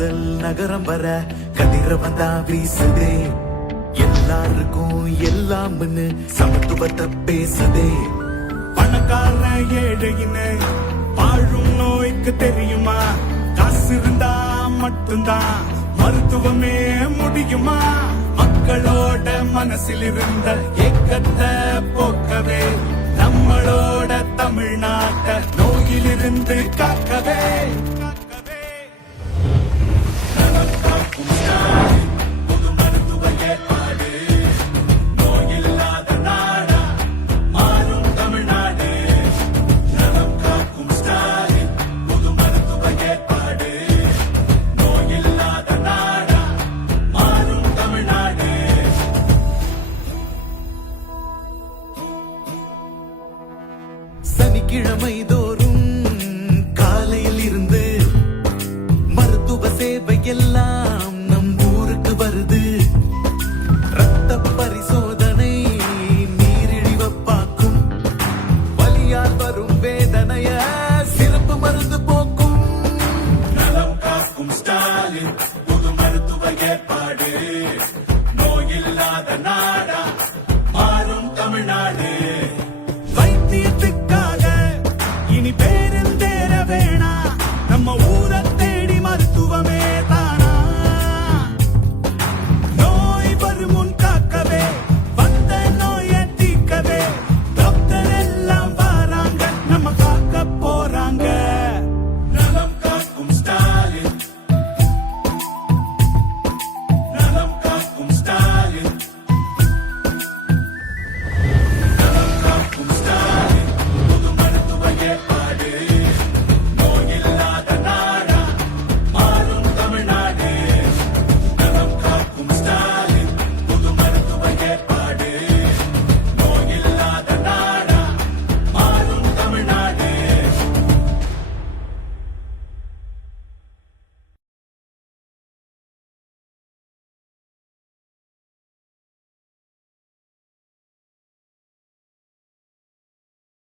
முதல் நகரம் வர கதிரவன் வீசுதே. எல்லாருக்கும் எல்லாம்னு சமத்துவத்தை பேசுதே. பணக்கார ஏழையின்னு வாழும் நோய்க்கு தெரியுமா? காசு இருந்தா மட்டும்தான் மருத்துவமே முடியுமா? மக்களோட மனசில் இருந்த ஏக்கத்தை போக்கவே நம்மளோட தமிழ்நாட்டை நோயிலிருந்து காக்கவே. சனிக்கிழமை தோ 你背